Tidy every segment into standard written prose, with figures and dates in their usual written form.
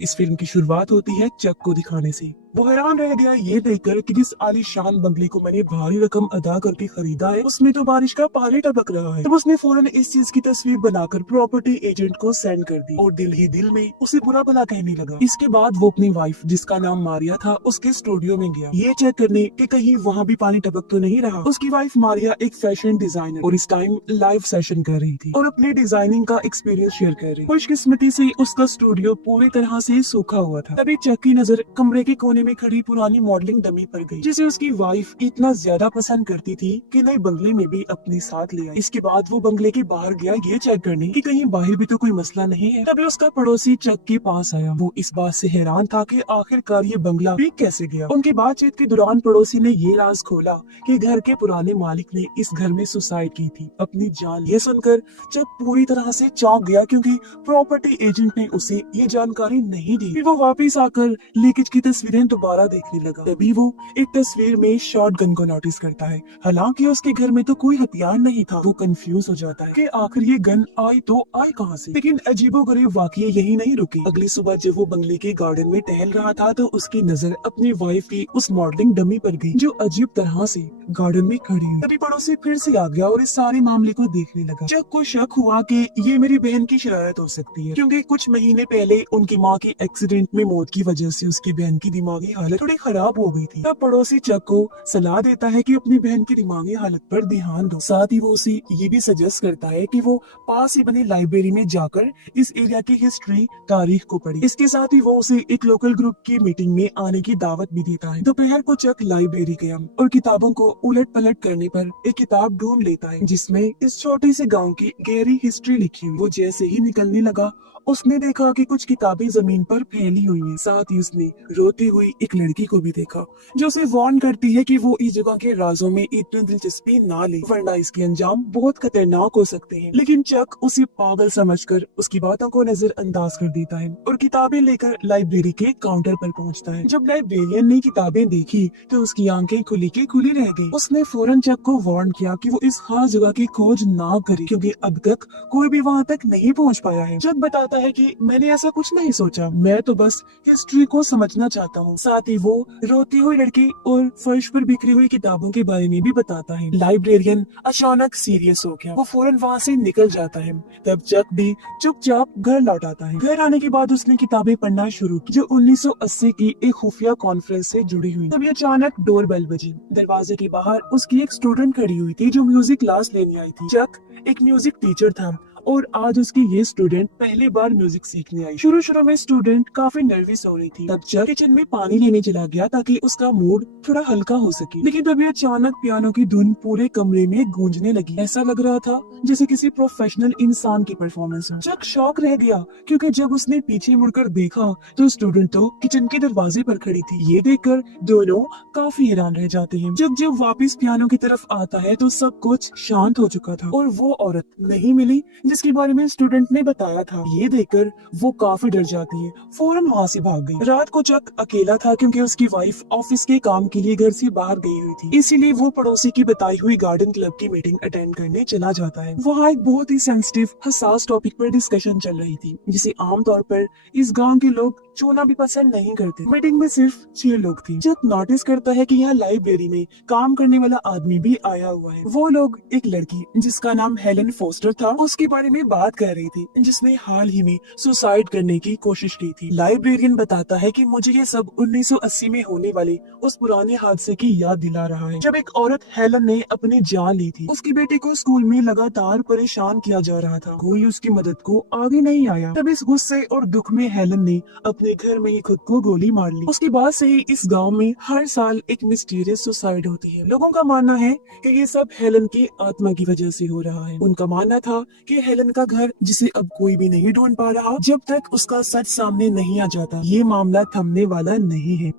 इस फिल्म की शुरुआत होती है चक को दिखाने से। वो हैरान रह गया ये देखकर कि जिस आलीशान बंगले को मैंने भारी रकम अदा करके खरीदा है उसमें तो बारिश का पानी टपक रहा है। तब उसने फौरन इस चीज की तस्वीर बनाकर प्रॉपर्टी एजेंट को सेंड कर दी और दिल ही दिल में उसे बुरा भला कहने लगा। इसके बाद वो अपनी वाइफ जिसका नाम मारिया था उसके स्टूडियो में गया ये चेक करने कि कहीं वहाँ भी पानी टपक तो नहीं रहा। उसकी वाइफ मारिया एक फैशन डिजाइनर और इस टाइम लाइव सेशन कर रही थी और अपने डिजाइनिंग का एक्सपीरियंस शेयर कर रही। खुशकिस्मती से उसका स्टूडियो पूरी तरह से सूखा हुआ था। तभी चक की नजर कमरे के कोने में खड़ी पुरानी मॉडलिंग डमी पर गई जिसे उसकी वाइफ इतना ज्यादा पसंद करती थी कि नए बंगले में भी अपने साथ ले आई। इसके बाद वो बंगले के बाहर गया ये चेक करने कि कहीं बाहर भी तो कोई मसला नहीं है। तभी उसका पड़ोसी चक के पास आया। वो इस बात से हैरान था कि आखिरकार ये बंगला भी कैसे गया। उनकी बातचीत के दौरान पड़ोसी ने ये राज खोला कि घर के पुराने मालिक ने इस घर में सुसाइड की थी अपनी जान। ये सुनकर चक पूरी तरह से चौंक गया क्योंकि प्रॉपर्टी एजेंट ने उसे ये जानकारी नहीं दी। फिर वो वापस आकर लीकेज की तस्वीरें दोबारा देखने लगा। तभी वो एक तस्वीर में शॉटगन को नोटिस करता है। हालांकि उसके घर में तो कोई हथियार नहीं था। वो कंफ्यूज हो जाता है कि आखिर ये गन आई तो आई कहां से। लेकिन अजीबोगरीब वाकये यही नहीं रुकी। अगली सुबह जब वो बंगले के गार्डन में टहल रहा था तो उसकी नजर अपनी वाइफ की उस मॉडलिंग डमी पर गई जो अजीब तरह से गार्डन में खड़ी हुई। तभी पड़ोसी फिर से आ गया और इस सारे मामले को देखने लगा। जब को शक हुआ कि ये मेरी बहन की शरारत हो सकती है क्योंकि कुछ महीने पहले उनकी माँ की एक्सीडेंट में मौत की वजह से उसकी बहन की दिमागी हालत थोड़ी खराब हो गई थी। तब पड़ोसी चक को सलाह देता है कि अपनी बहन की दिमागी हालत पर ध्यान दो। साथ ही वो उसे ये भी सजेस्ट करता है कि वो पास ही बनी लाइब्रेरी में जाकर इस एरिया की हिस्ट्री तारीख को पढ़े। इसके साथ ही वो उसे एक लोकल ग्रुप की मीटिंग में आने की दावत भी देता है। दोपहर को चक लाइब्रेरी गया और किताबों को उलट पलट करने पर एक किताब ढूंढ लेता है जिसमें इस छोटे से गांव की गहरी हिस्ट्री लिखी हुई। वो जैसे ही निकलने लगा उसने देखा कि कुछ किताबें जमीन पर फैली हुई हैं। साथ ही उसने रोती हुई एक लड़की को भी देखा जो उसे वार्न करती है कि वो इस जगह के राजों में इतनी दिलचस्पी ना ले वरना इसके अंजाम बहुत खतरनाक हो सकते हैं। लेकिन चक उसे पागल समझकर उसकी बातों को नजरअंदाज कर देता है और किताबें लेकर लाइब्रेरी के काउंटर पर पहुंचता है। जब लाइब्रेरियन ने किताबें देखी तो उसकी आंखें खुली की खुली रह गई। उसने फौरन चक को वार्न किया कि वो इस खास जगह की खोज ना करे क्योंकि अब तक कोई भी वहाँ तक नहीं पहुँच पाया है। चक बताता है कि मैंने ऐसा कुछ नहीं सोचा, मैं तो बस हिस्ट्री को समझना चाहता हूँ। साथ ही वो रोती हुई लड़की और फर्श पर बिखरी हुई किताबों के बारे में भी बताता है। लाइब्रेरियन अचानक सीरियस हो गया। वो फौरन वहाँ से निकल जाता है। तब चक भी चुपचाप घर लौट आता है। घर आने के बाद उसने किताबें पढ़ना शुरू की जो 1980 की एक खुफिया कॉन्फ्रेंस से जुड़ी हुई। तभी अचानक डोर बेल बजी। दरवाजे के बाहर उसकी एक स्टूडेंट खड़ी हुई थी जो म्यूजिक क्लास लेने आई थी। चक एक म्यूजिक टीचर था और आज उसकी ये स्टूडेंट पहली बार म्यूजिक सीखने आई। शुरू शुरू में स्टूडेंट काफी नर्वस हो रही थी। तब चक किचन में पानी लेने चला गया ताकि उसका मूड थोड़ा हल्का हो सके। लेकिन तभी अचानक पियानो की धुन पूरे कमरे में गूंजने लगी। ऐसा लग रहा था जैसे किसी प्रोफेशनल इंसान की परफॉर्मेंस हो। चक शॉक रह गया क्योंकि जब उसने पीछे मुड़कर देखा तो स्टूडेंट तो किचन के दरवाजे पर खड़ी थी। ये देखकर दोनों काफी हैरान रह जाते हैं। जब जब वापस पियानो की तरफ आता है तो सब कुछ शांत हो चुका था और वो औरत नहीं मिली जिसके बारे में स्टूडेंट ने बताया था। ये देखकर वो काफी डर जाती है, फौरन वहाँ से भाग गई। रात को चक अकेला था क्योंकि उसकी वाइफ ऑफिस के काम के लिए घर से बाहर गई हुई थी। इसीलिए वो पड़ोसी की बताई हुई गार्डन क्लब की मीटिंग अटेंड करने चला जाता है। वहाँ एक बहुत ही सेंसिटिव हसास टॉपिक पर डिस्कशन चल रही थी जिसे आमतौर पर इस गाँव के लोग छूना भी पसंद नहीं करते। मीटिंग में सिर्फ 6 लोग थे। चक नोटिस करता है कि यहाँ लाइब्रेरी में काम करने वाला आदमी भी आया हुआ है। वो लोग एक लड़की जिसका नाम हेलन फोस्टर था उसके बारे में बात कर रही थी जिसने हाल ही में सुसाइड करने की कोशिश की थी। लाइब्रेरियन बताता है कि मुझे ये सब 1980 में होने वाले उस पुराने हादसे की याद दिला रहा है जब एक औरत हेलन ने अपनी जान ली थी। उसकी बेटी को स्कूल में लगातार परेशान किया जा रहा था, कोई उसकी मदद को आगे नहीं आया। तब इस गुस्से और दुख में हेलन ने अपने घर में ही खुद को गोली मार ली। उसके बाद से ही इस गांव में हर साल एक मिस्टीरियस सुसाइड होती है। लोगों का मानना है कि ये सब हेलन की आत्मा की वजह से हो रहा है। उनका मानना था कि हेलन का घर जिसे अब कोई भी नहीं ढूंढ पा रहा जब तक उसका सच सामने नहीं आ जाता ये मामला थमने वाला नहीं है।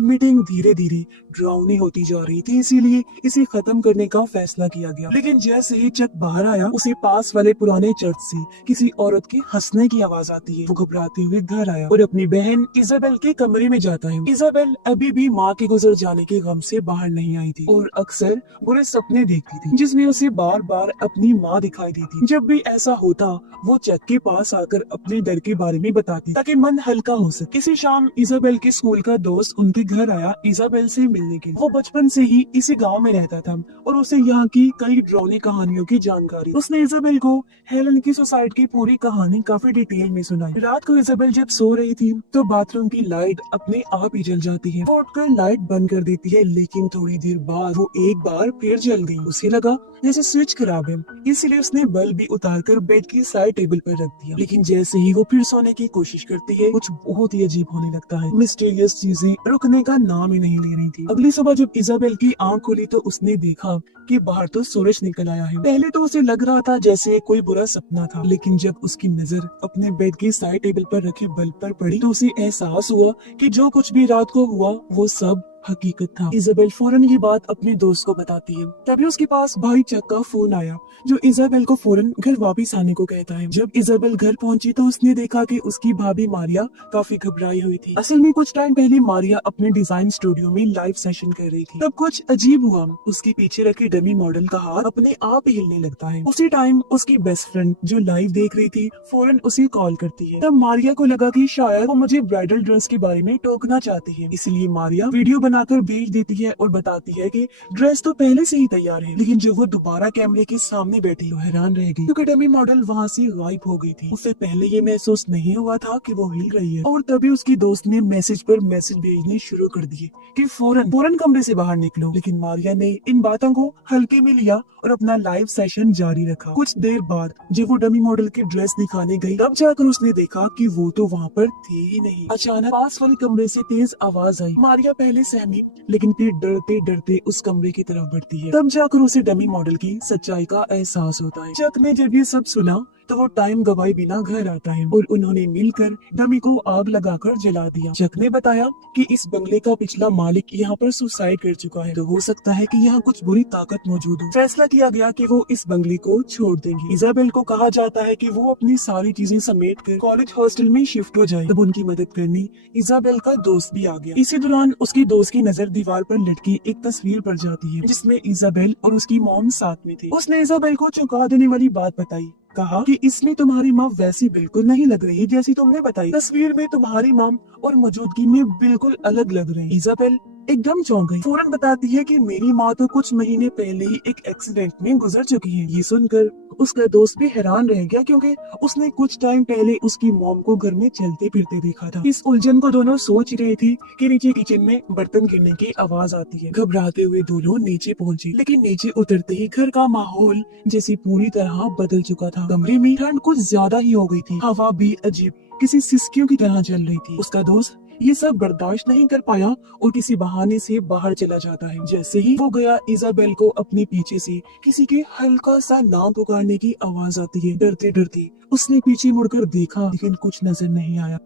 मीटिंग धीरे धीरे डरावनी होती जा रही थी, इसीलिए इसे खत्म करने का फैसला किया गया। लेकिन जैसे ही चक बाहर आया, उसे पास वाले पुराने चर्च से किसी औरत के हंसने की आवाज आती है। वो घबराते हुए घर आया और अपनी बहन इजाबेल के कमरे में जाता है। इजाबेल अभी भी माँ के गुजर जाने के गम से बाहर नहीं आई थी और अक्सर बुरे सपने देखती थी, जिसमें उसे बार बार अपनी माँ दिखाई देती। जब भी ऐसा होता, वो चक के पास आकर अपने डर के बारे में बताती ताकि मन हल्का हो सके। किसी शाम इजाबेल के स्कूल का दोस्त उनके घर आया इजाबेल से मिलने के लिए। वो बचपन से ही इसी गांव में रहता था और उसे यहाँ की कई डरावनी कहानियों की जानकारी। उसने इजाबेल को हेलन की सुसाइड की पूरी कहानी काफी डिटेल में सुनाई। रात को इजाबेल जब सो रही थी तो बाथरूम की लाइट अपने आप ही जल जाती है। वो उठकर लाइट बंद कर देती है, लेकिन थोड़ी देर बाद वो एक बार फिर जल गई। उसे लगा जैसे स्विच खराब है, इसलिए उसने बल्ब भी उतार कर बेड की साइड टेबल पर रख दिया। लेकिन जैसे ही वो फिर सोने की कोशिश करती है, कुछ बहुत ही अजीब होने लगता है। मिस्टीरियस चीजें रुकने का नाम ही नहीं ले रही थी। अगली सुबह जब इजाबेल की आंख खुली तो उसने देखा कि बाहर तो सूरज निकल आया है। पहले तो उसे लग रहा था जैसे कोई बुरा सपना था, लेकिन जब उसकी नजर अपने बेड की साइड टेबल पर रखे बल्ब पर पड़ी तो उसे एहसास हुआ कि जो कुछ भी रात को हुआ वो सब हकीकत था। इजाबेल फौरन ये बात अपने दोस्त को बताती है। तभी उसके पास भाई चक का फोन आया, जो इजाबेल को फौरन घर वापस आने को कहता है। जब इजाबेल घर पहुंची तो उसने देखा कि उसकी भाभी मारिया काफी घबराई हुई थी। असल में कुछ टाइम पहले मारिया अपने डिजाइन स्टूडियो में लाइव सेशन कर रही थी। तब कुछ अजीब हुआ, उसके पीछे रखे डमी मॉडल का हाथ अपने आप ही हिलने लगता है। उसी टाइम उसकी बेस्ट फ्रेंड जो लाइव देख रही थी फौरन उसे कॉल करती है। तब मारिया को लगा कि शायद वो मुझे ब्राइडल ड्रेस के बारे में टोकना चाहती है, इसलिए मारिया वीडियो बनाकर भेज देती है और बताती है कि ड्रेस तो पहले से ही तैयार है। लेकिन जब वो दोबारा कैमरे के सामने बैठी तो हैरान रह गई, क्योंकि डमी मॉडल वहाँ से गायब हो गई थी। उसे पहले ये महसूस नहीं हुआ था कि वो हिल रही है। और तभी उसकी दोस्त ने मैसेज पर मैसेज भेजने शुरू कर दिए कि फौरन कमरे से बाहर निकलो। लेकिन मारिया ने इन बातों को हल्के में लिया और अपना लाइव सेशन जारी रखा। कुछ देर बाद जब वो डमी मॉडल की ड्रेस दिखाने गई, तब जाकर उसने देखा कि वो तो वहाँ पर थे ही नहीं। अचानक पास वाले कमरे से तेज आवाज आई। मारिया पहले सहमी, लेकिन फिर डरते डरते उस कमरे की तरफ बढ़ती है। तब जाकर उसे डमी मॉडल की सच्चाई का एहसास होता है। चक ने जब ये सब सुना तो वो टाइम गवाए बिना घर आता है और उन्होंने मिलकर डमी को आग लगाकर जला दिया। चक ने बताया कि इस बंगले का पिछला मालिक यहाँ पर सुसाइड कर चुका है, तो हो सकता है कि यहाँ कुछ बुरी ताकत मौजूद हो। फैसला किया गया कि वो इस बंगले को छोड़ देंगे। इजाबेल को कहा जाता है कि वो अपनी सारी चीजें समेट कर कॉलेज हॉस्टल में शिफ्ट हो जाए। तब उनकी मदद करने इजाबेल का दोस्त भी आ गया। इसी दौरान उसकी दोस्त की नजर दीवार पर लटकी एक तस्वीर पर जाती है, जिसमें इजाबेल और उसकी मॉम साथ में थी। उसने इजाबेल को चौंका देने वाली बात बताई, कहा कि इसमें तुम्हारी माँ वैसी बिल्कुल नहीं लग रही जैसी तुमने बताई। तस्वीर में तुम्हारी माँ और मौजूदगी में बिल्कुल अलग लग रही। इजाबेल एकदम चौंक गई। फौरन बताती है कि मेरी माँ तो कुछ महीने पहले ही एक एक्सीडेंट में गुजर चुकी है। ये सुनकर उसका दोस्त भी हैरान रह गया, क्योंकि उसने कुछ टाइम पहले उसकी मॉम को घर में चलते फिरते देखा था। इस उलझन को दोनों सोच रही थी कि नीचे किचन में बर्तन गिरने की आवाज आती है। घबराते हुए दोनों नीचे पहुंचे, लेकिन नीचे उतरते ही घर का माहौल जैसे पूरी तरह बदल चुका था। कमरे में ठंड कुछ ज्यादा ही हो गई थी। हवा भी अजीब किसी सिसकियों की तरह चल रही थी। उसका दोस्त ये सब बर्दाश्त नहीं कर पाया और किसी बहाने से बाहर चला जाता है। जैसे ही वो गया, इजाबेल को अपने पीछे से किसी के हल्का सा नाम पुकारने की आवाज आती है। डरते डरते उसने पीछे मुड़कर देखा, लेकिन कुछ नजर नहीं आया।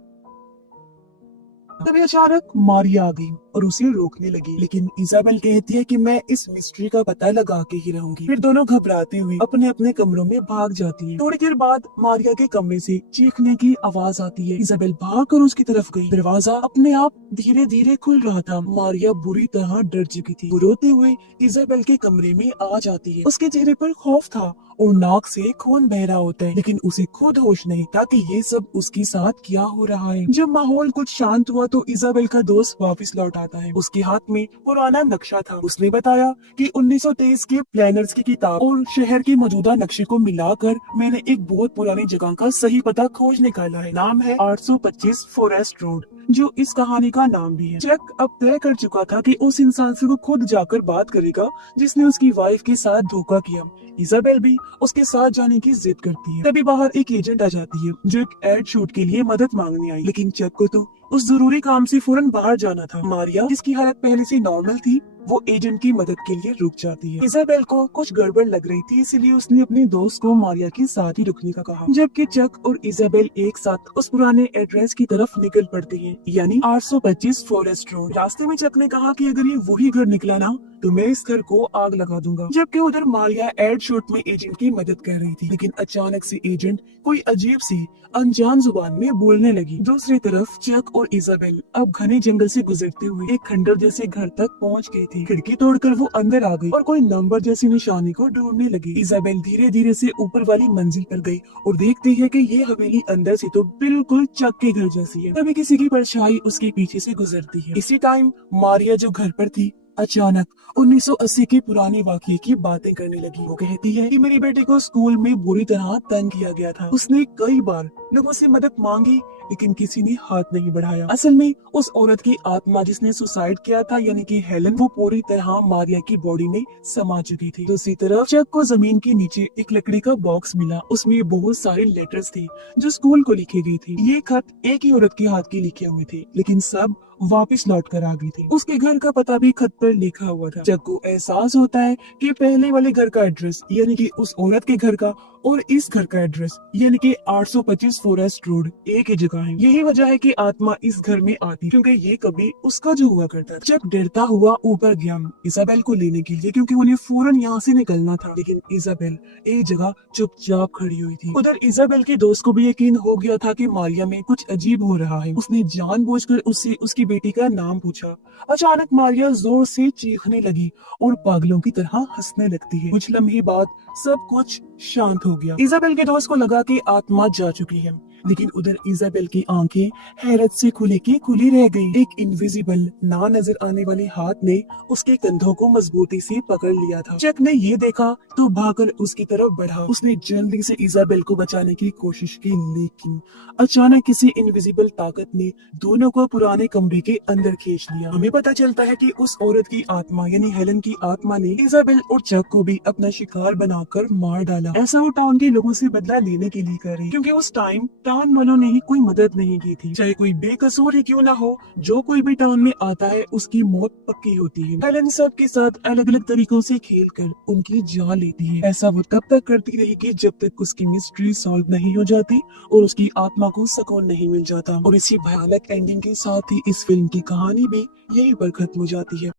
तभी अचानक मारिया आ गई और उसे रोकने लगी, लेकिन इजाबेल कहती है कि मैं इस मिस्ट्री का पता लगा के ही रहूंगी। फिर दोनों घबराते हुए अपने अपने कमरों में भाग जाती हैं। थोड़ी देर बाद मारिया के कमरे से चीखने की आवाज आती है। इजाबेल भागकर उसकी तरफ गई। दरवाजा अपने आप धीरे धीरे खुल रहा था। मारिया बुरी तरह डर चुकी थी। वो रोते हुए इजाबेल के कमरे में आ जाती है। उसके चेहरे पर खौफ था और नाक से खून बह रहा होता है, लेकिन उसे खुद होश नहीं था कि ये सब उसके साथ क्या हो रहा है। जब माहौल कुछ शांत हुआ तो इजाबेल का दोस्त वापस लौट आता है। उसके हाथ में पुराना नक्शा था। उसने बताया कि 1923 के प्लानर्स की किताब और शहर के मौजूदा नक्शे को मिलाकर मैंने एक बहुत पुरानी जगह का सही पता खोज निकाला है। नाम है 825 फॉरेस्ट रोड, जो इस कहानी का नाम भी है। चक अब तय कर चुका था कि उस इंसान से वो खुद जाकर बात करेगा जिसने उसकी वाइफ के साथ धोखा किया। इजाबेल भी उसके साथ जाने की जिद करती है। तभी बाहर एक एजेंट आ जाती है जो एक एड शूट के लिए मदद मांगने आई, लेकिन चक को तो उस जरूरी काम से फौरन बाहर जाना था। मारिया, जिसकी हालत पहले से नॉर्मल थी, वो एजेंट की मदद के लिए रुक जाती है। इजाबेल को कुछ गड़बड़ लग रही थी, इसलिए उसने अपने दोस्त को मारिया के साथ ही रुकने का कहा, जबकि चक और इजाबेल एक साथ उस पुराने एड्रेस की तरफ निकल पड़ते हैं, यानी 825 फॉरेस्ट रोड। रास्ते में चक ने कहा कि अगर ये वही घर निकला ना तो मैं इस घर को आग लगा दूंगा, जबकि उधर मारिया एड शूट में एजेंट की मदद कर रही थी। लेकिन अचानक से एजेंट कोई अजीब सी अनजान जुबान में बोलने लगी। दूसरी तरफ चक और इजाबेल अब घने जंगल से गुजरते हुए एक खंडर जैसे घर तक पहुंच गई थी। खिड़की तोड़कर वो अंदर आ गई और कोई नंबर जैसी निशानी को ढूंढने लगी। इजाबेल धीरे धीरे से ऊपर वाली मंजिल पर गई और देखती है कि ये हवेली अंदर से तो बिल्कुल चक के घर जैसी है। तभी किसी की परछाई उसके पीछे से गुजरती है। इसी टाइम मारिया जो घर पर थी अचानक 1980 के पुराने वाकये की बातें करने लगी। वो कहती है कि मेरी बेटी को स्कूल में बुरी तरह तंग किया गया था। उसने कई बार लोगों से मदद मांगी लेकिन किसी ने हाथ नहीं बढ़ाया। असल में उस औरत की आत्मा जिसने सुसाइड किया था यानी कि हेलन, वो पूरी तरह मारिया की बॉडी में समा चुकी थी। दूसरी तरफ चक को जमीन के नीचे एक लकड़ी का बॉक्स मिला। उसमें बहुत सारे लेटर्स थे जो स्कूल को लिखे गए थे। ये खत एक ही औरत के हाथ के लिखे हुए थे, लेकिन सब वापस लौट कर आ गई थी। उसके घर का पता भी खत पर लिखा हुआ था। जग को एहसास होता है कि पहले वाले घर का एड्रेस यानी कि उस औरत के घर का और इस घर का एड्रेस यानी कि 825 फॉरेस्ट रोड एक ही जगह है। यही वजह है कि आत्मा इस घर में आती, क्योंकि ये कभी उसका जो हुआ करता था। जग डरता हुआ ऊपर गया इजाबेल को लेने के लिए, क्योंकि उन्हें फौरन यहाँ से निकलना था। लेकिन इजाबेल एक जगह चुपचाप खड़ी हुई थी। उधर इजाबेल के दोस्त को भी यकीन हो गया था कि मारिया में कुछ अजीब हो रहा है। उसने जानबूझकर उससे उसकी बेटी का नाम पूछा। अचानक मारिया जोर से चीखने लगी और पागलों की तरह हंसने लगती है। कुछ लम्हे बाद सब कुछ शांत हो गया। इजाबेल के दोस्त को लगा कि आत्मा जा चुकी है, लेकिन उधर इजाबेल की आंखें हैरत से खुली की खुली रह गई। एक इनविजिबल ना नजर आने वाले हाथ ने उसके कंधों को मजबूती से पकड़ लिया था। चक ने ये देखा तो भागकर उसकी तरफ बढ़ा। उसने जल्दी से इजाबेल को बचाने की कोशिश की, लेकिन अचानक किसी इनविजिबल ताकत ने दोनों को पुराने कमरे के अंदर खींच लिया। हमें पता चलता है कि उस औरत की आत्मा यानी हेलन की आत्मा ने इजाबेल और चक को भी अपना शिकार बनाकर मार डाला। ऐसा वो टाउन के लोगों से बदला लेने के लिए कर रही, क्योंकि उस टाइम टाउन वालों ने ही कोई मदद नहीं की थी। चाहे कोई बेकसूर ही क्यों ना हो, जो कोई भी टाउन में आता है उसकी मौत पक्की होती है। हेलन सब के साथ अलग अलग तरीकों से खेलकर उनकी जान लेती है। ऐसा वो तब तक करती रहेगी जब तक उसकी मिस्ट्री सॉल्व नहीं हो जाती और उसकी आत्मा को सुकून नहीं मिल जाता। और इसी भयानक एंडिंग के साथ ही इस फिल्म की कहानी भी यहीं पर खत्म हो जाती है।